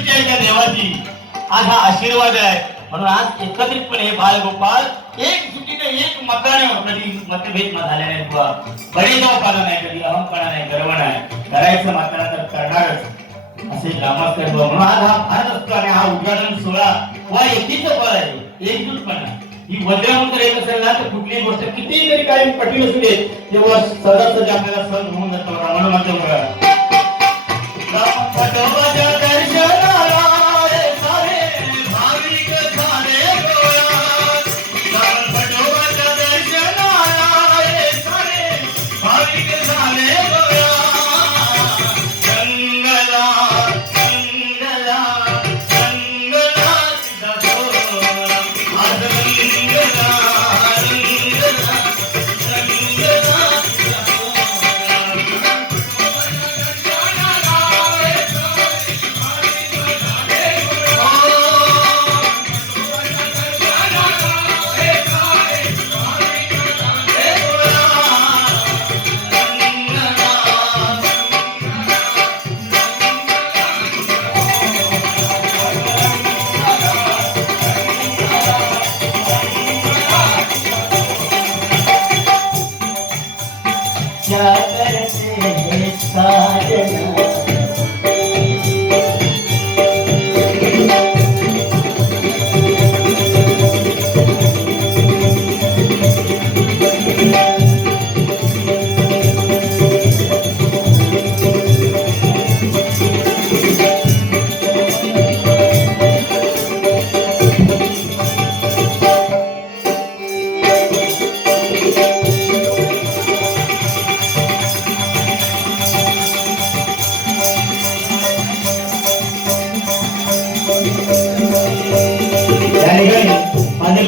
कृपादृष्टी आहे त्या देवाची. आज हा आशीर्वाद आहे. म्हणून आज एकत्रितपणे हे बालगोपाल एक सुटीने एक मताने कधी मतभेद झाले नाही किंवा बडे जाऊपणा नाही कधी अहंपणा नाही गर्व नाही करायचं मात्र तर करणारच. असे ग्रामस्थ म्हणून आज हा भारत असतो आणि हा उद्घाटन सोहळा वा एकीच फळ आहे. एकजूटपणा ही वज्राहून जर येत असेल ना तर कुठलीही गोष्ट कितीही तरी काही कठीण असू दे तेव्हा सहज आपल्याला सहज होऊन जातो. रावण मात्र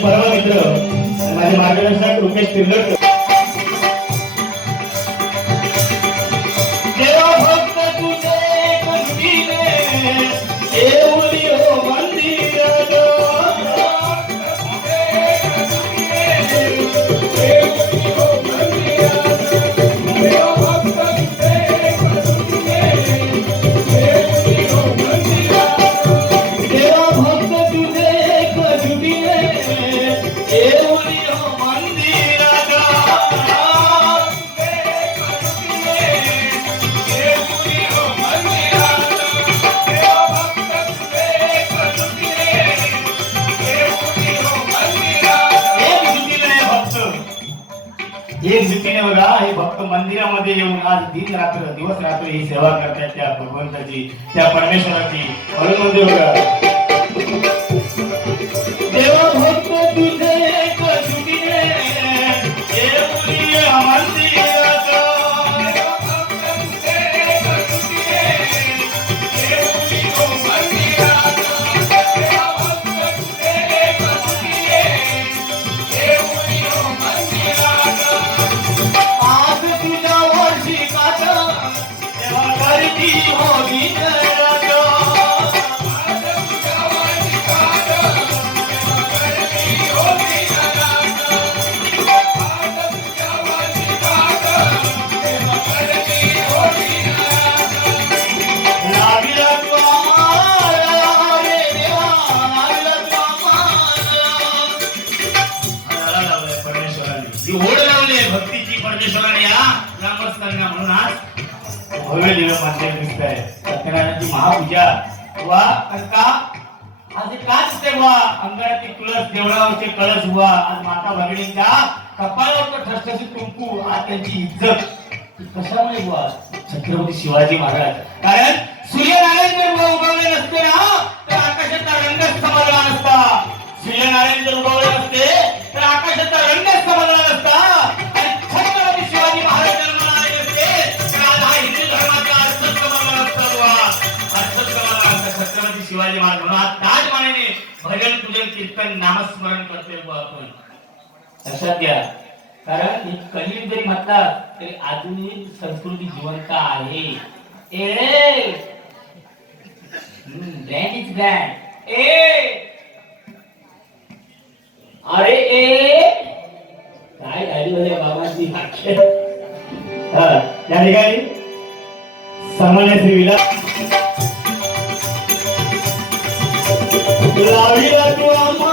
ठिकाणी मित्र माझे मार्गदर्शक रुपेश तिरलटकर भव्य दिव्य आहे. सत्यनारायणाची महापूजा. वा का आज काच तेव्हा वा अंगणातील तुळस देवळावरचे कळस हुआ आज माता भगिनींच्या कपाळावर ठसठसी कुंकू. आज त्यांची इज्जत. कशामुळे हुआ छत्रपती शिवाजी महाराज. कारण सूर्यनारायण जर उभा- उगवले नसते ना तर आकाशाचा रंगच समजला नसता. सूर्यनारायण जर उगवले नसते तर आकाशाचा रंगच समजला नसता. भजन पूजन कीर्तन नामस्मरण करतोय आपण. लक्षात घ्या. कारण कधी जरी म्हटलं तरी आधुनिक संस्कृती जिवंत आहे. ब्रँड इज ब्रँड ए! अरे ए! काय झाली म्हणजे बाबांची त्या ठिकाणी. सामान्य Shri Vilas. Gloria a tu amor.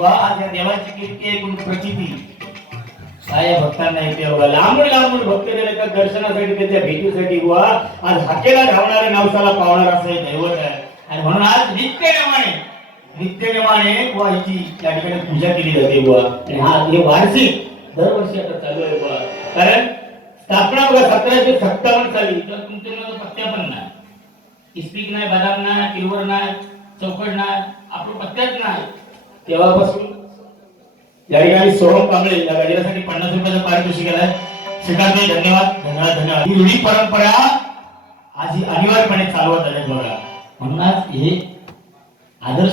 वा आज या देवाची कीर्ती ऐकून प्रचिती. काय भक्तांना इथे बघा लांबून लांबून भक्त गेले का दर्शनासाठी त्याच्या भेटीसाठी वा. आज हाकेला धावणारे नवसाला पावणार असं हे दैवत आहे. आणि म्हणून आज नित्यनेमाने नित्यनेमाने वा हिची त्या ठिकाणी पूजा केली जाते वा. आणि हा हे वार्षिक दरवर्षी आता चालू आहे वा. कारण स्थापना बघा सतराशे सत्तावन्न साली. तर तुमच्या मला पत्त्या पण नाही. इस्पिक नाही बदाम नाही किलवर नाही चौकट नाही आपण पत्त्याच नाही. तेव्हापासून या ठिकाणी सोहम कांबळे या गजरासाठी पन्नास रुपयाचा पारितोषिक आलाय स्वीकारतोय धन्यवाद. धन्यवाद धन्यवाद. ही रूढी परंपरा आज ही अनिवार्यपणे चालवत आले बघा. म्हणून आज हे आदर्श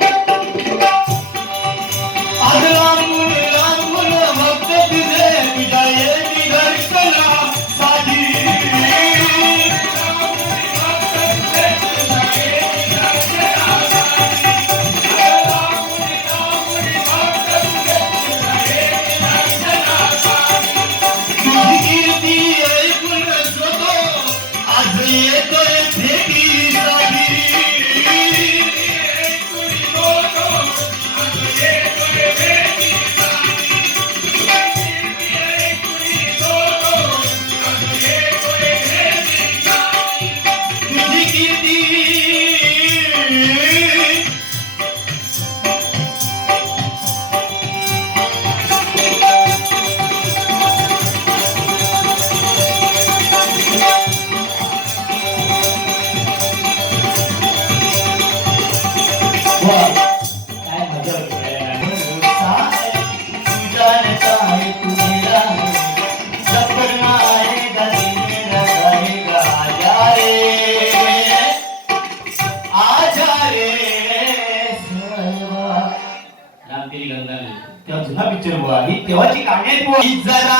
तेव्हाची बुवा. ही जरा.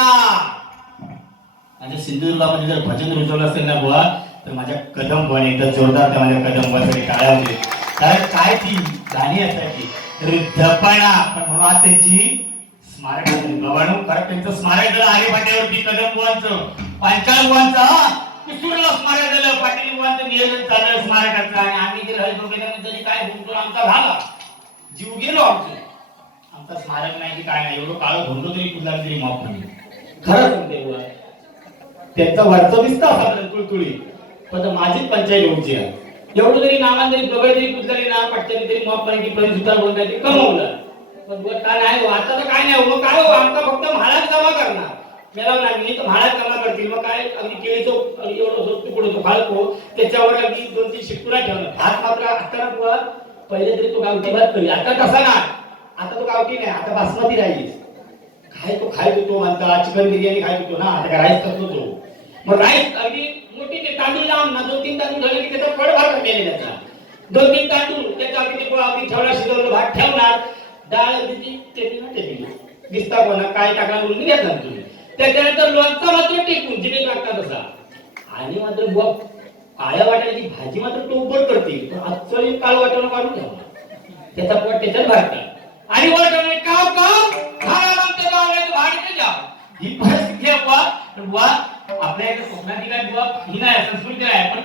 माझ्या सिंधुदुर्गामध्ये जर भजन रुजवलं असेल ना बुवा तर माझ्या कदम बुवाने एकदा जोरदार त्या माझ्या कदम बुवासाठी टाळ्या होते तर काय ती गाणी असायची वृद्धपणा. पण म्हणून आज त्यांची स्मारक बाबांनो खरं त्यांचं स्मारक झालं आगे पाट्यावरती कदम बुवांचं. पांचाळ बुवांचं पिस्तूरला स्मारक झालं. पाटील बुवांचं नियोजन झालं स्मारकाचं. आणि आम्ही जे राहिलो काय भूमतो आमचा झाला? जीव गेलो आमचं. आमचा स्मारक नाही की काय नाही एवढं काळ भरलो तरी कुठला तरी माफ नाही खरंच सांगते बुवा त्यांचा वरचा दिसता असा तुळतुळी. पण माझीच पंचायत होऊची आहे. एवढं तरी नामान जरी बघाय तरी कुठला ना पटकन तरी माफ पाहिजे की पण सुद्धा बोलता ते कमवलं. पण बुवा काय नाही आता तर काय नाही हो, मग काय हो आमचा फक्त म्हाडाच जमा करणार. मेला नाही मी तर म्हाडाच जमा करतील. मग काय अगदी केळीचं एवढं जो तुकडं तो फाळको त्याच्यावर अगदी दोन तीन शिकुरा ठेवणार. भात मात्र आता पहिले तरी तो गावठी भात करी आता कसा ना आता तो गावठी नाही आता बासमती राईस खाय तो खाय तो म्हणता चिकन बिर्याणी खाय तो ना आता राईस करतो तो. मग राईस अगदी मोठी ते तांदूळ लावून ना दोन तीन तांदूळ झाले की त्याचा फळ भाग केले त्याचा. दोन तीन तांदूळ त्याचा अगदी ते अगदी ठेवला शिजवलं भात ठेवणार. डाळ अगदी टेपी ना टेपी दिसता कोणा काय टाकणार म्हणून घेतला तुम्ही. त्याच्यानंतर लोणचा मात्र टेकून जिने टाकता तसा. आणि मात्र बुवा काळ्या वाटाण्याची भाजी मात्र टोपभर करते. पण आजचं काळ वाटाणा काढून ठेवा त्याचा पोट त्याच्यात भारतात आणि वरच्याने का का खाना मागते गावाला भाडीचे द्या ही परिस्थिती आहे बुवा. बुवा आपल्या इथे कोकणातील काय बुवा? ही नाही संस्कृती नाही पण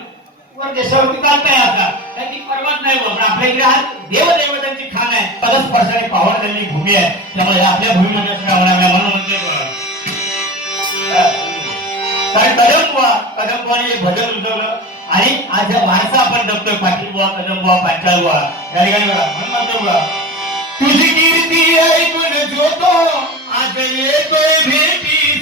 वर देशावरती चालताय आता. त्याची परवाच नाही बुवा. पण आपल्या इकडे हा देवदेवतांची खाण आहे. पदस्पर्शाने पावन झालेली भूमी आहे. त्यामुळे आपल्या भूमीमध्ये असं काय म्हणून म्हणतोय कारण कदम बुवा कदम बुवाने भजन रुजवलं आणि आज वारसा आपण जपतोय पाटील बुवा कदम बुवा पांचाल बुवा. या ठिकाणी बघा. म्हणून म्हणतो बुवा. तुझी कीर्ती ऐकून जोतो आज येतोय भेटी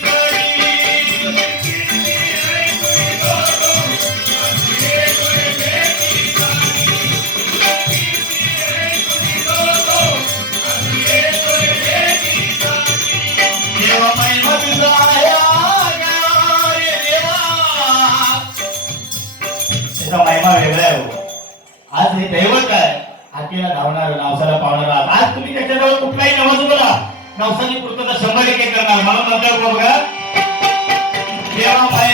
ನಾವು ಸನ್ನಿಕೃತದ ಶಂಬರಿಗೆ ನಾವು ಮನ ಮಂತ್ರ ಹೋಗ ದೇವಾಲಯ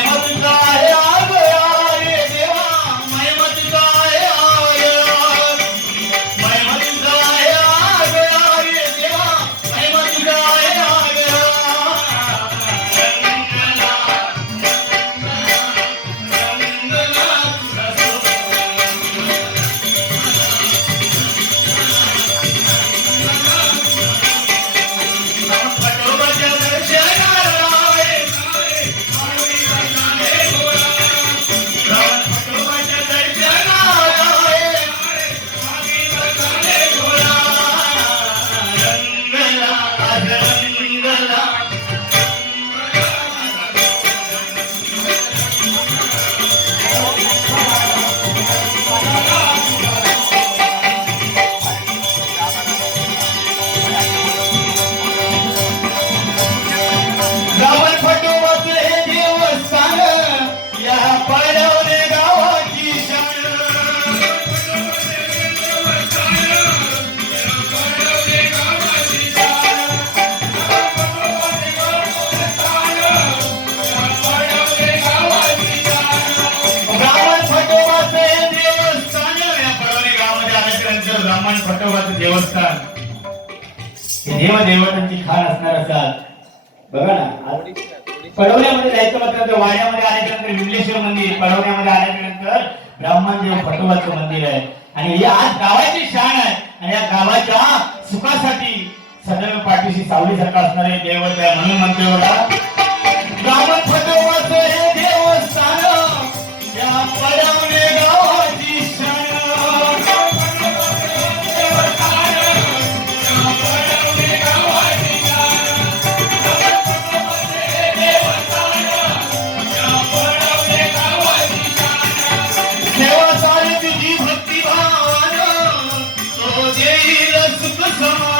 हे देवतांची खाण असणार असाल बघा ना पडवण्यामध्ये जायचं म्हटलं तर वाड्यामध्ये आल्यानंतर विमलेश्वर मंदिर पडवण्यामध्ये आल्यानंतर ब्राह्मण देव फटोबाचं मंदिर आहे. आणि ही आज गावाची शान आहे. आणि या गावाच्या सुखासाठी सदैव पाठीशी सावली सरकार असणारे देवत आहे म्हणून म्हणतोय बघा. ब्राह्मण फटोबाचं Come on.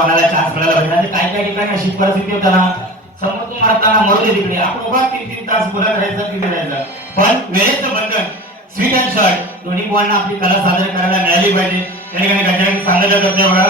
समाधान चान्स मिळाला पाहिजे. आणि काय काय ठिकाणी अशी परिस्थिती होताना समोर तू मारताना मरू दे तिकडे. आपण उभा तीन तीन तास बोलत राहायचं तिथे राहायचं. पण वेळेचं बंधन स्वीट अँड शॉर्ट दोन्ही मुलांना आपली कला सादर करायला मिळाली पाहिजे. त्या ठिकाणी गजानन करते बघा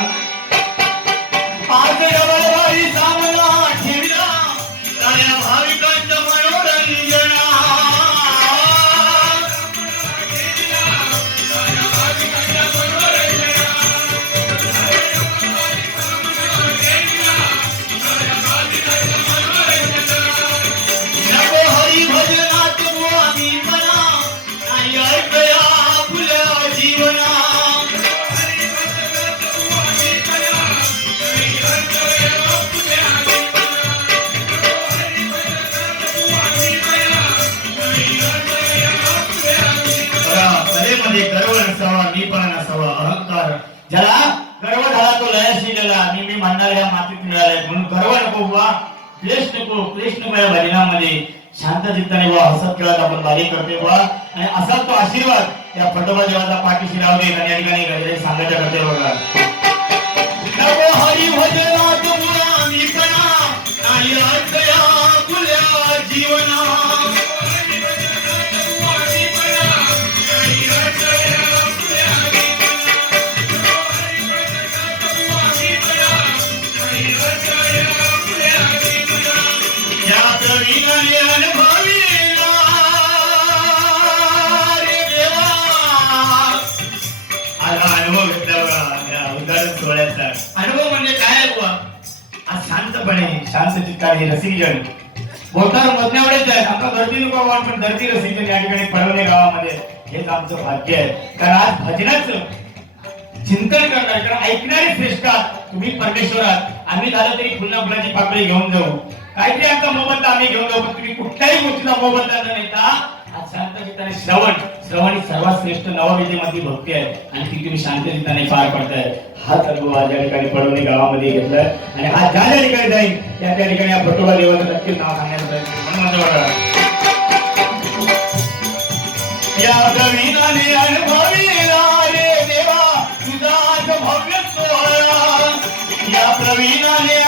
हसत खेळत आपण बारी करते बुवा. आणि असा तो आशीर्वाद या फटोबा देवाचा पाठीशी राहू दे आणि या ठिकाणी गजरे सांगायच्या करते बघा. हरी भजनात मुळा जीवना डोळ्याचा. अनुभव म्हणजे काय बुवा? आज शांतपणे शांत चित्ताने रसिकजन. मोटार मधण्यावडेच आहे आमचा गर्दी नको वाट पण गर्दी रसिकजन या ठिकाणी पडवणे गावामध्ये. हेच आमचं भाग्य आहे. कारण आज भजनाचं चिंतन करणार कारण ऐकणारे श्रेष्ठ तुम्ही परमेश्वरात आम्ही झालं तरी पुन्हा फुलाची पाकळी घेऊन जाऊ. काहीतरी आमचा मोबदला आम्ही घेऊन जाऊ पण तुम्ही कुठल्याही गोष्टीचा मोबदला न नेता आज श्रवण. श्रवण ही सर्वात श्रेष्ठ नवविधेमधली भक्ती आहे. आणि ती तुम्ही शांत पार पडताय. हा अनुभव आज या ठिकाणी पडवणी गावामध्ये घेतलाय. आणि हा ज्या ज्या ठिकाणी जाईल त्या त्या ठिकाणी या फटोबा देवाचं नक्कीच नाव सांगण्याचा प्रयत्न या प्रवीणाने